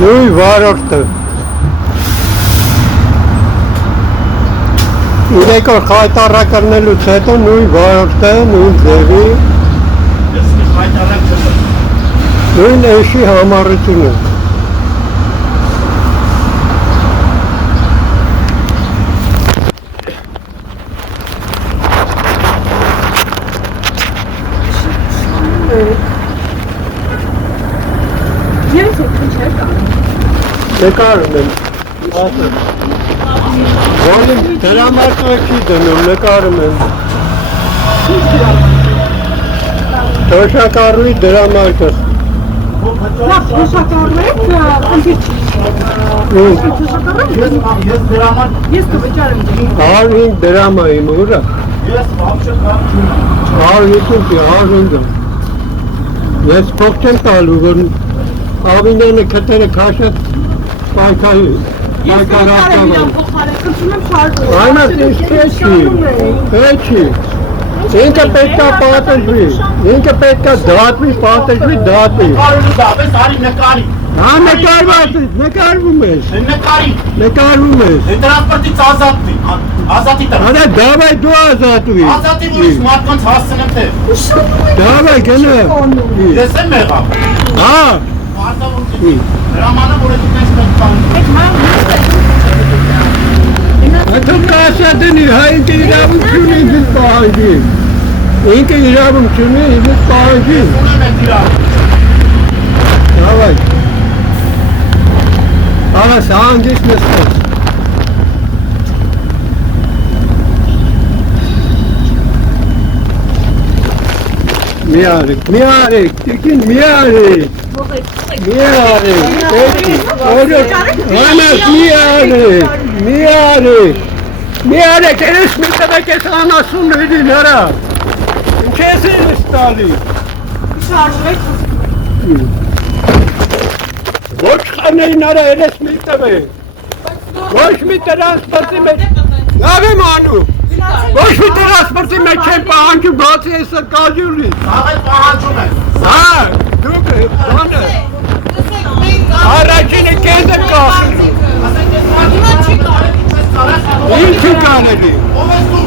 Նույն վարորդը։ Իրեք որ խայտարակրնելուց հետո նույն վարորդը, նույն ձևի։ Ես խայտարակ չեմ։ Նույն էշի համառությունը։ Ես ինչ չեմ Նկարում եմ, ասեմ։ Ոնին դրամարկը չի դնում, նկարում եմ։ Թոշակառլի դրամարկը։ Թոշակառլեք, ընտիր Ես դրաման։ Ես կվճարեմ ջի։ 105 դրամ է իմ ուրա։ Ես բավշը կամ չունի։ 150 Ես փող չեմ տալու, որ ավինյանը քթերը քաշած պայքարի։ Ես կվճարեմ իրան փոխարեն, կրծում եմ շարժում։ Այնաս ինձ չի։ Ինքը պետք է պատժվի, ինքը պետք է դատվի, պատժվի, դատվի։ Կարու դավես, արի նկարի։ Հա նկարվում ես, նկարվում ես։ Տրանսպորտից ազատվի, ազատի տր։ Արա դավայ դու ազատվի։ Ազատի որից մարդկանց հասցնեմ թե։ Դավայ գնա։ Ես եմ մեղավ։ Հա։ Մարդավոր չի։ Հրամանը որ դու տես պետք բան։ Ատո կասա դնի, հա ինքը իրավություն ինձ պահանջի։ Ինքը իրավություն ինձ պահանջի։ Ունեմ եք իրավ։ Դավայ։ Ալաս հանգիստ նստած։ Մի արեք, տիկին մի արեք։ Մի արեք, մի արեք, երես մի տղեք ես անասուն նույնին հրա։ Ինչ ես ես տալի։ Շարժվեք։ Ոչ խանեին արա երես մի տղեք։ Ոչ մի տրանսպորտի մեջ, լավ եմ անում։ Ոչ մի տրանսպորտի մեջ չեմ պահանջում, բացի ես կաջուրից։ Աղել պահանջում ես։ Հա, դուք բանը։ Առաջինը կեզ եմ կախնում։ Ինչ ու կանելի։ Ով ես դու։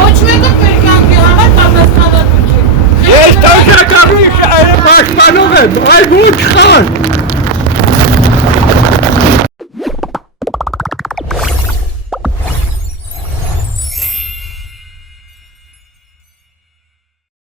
Ոչ մեկը պերկյանքի համար տապասնալատու չի։ Ես տոշակարի պաշտպանող եմ, այ ոչ խան։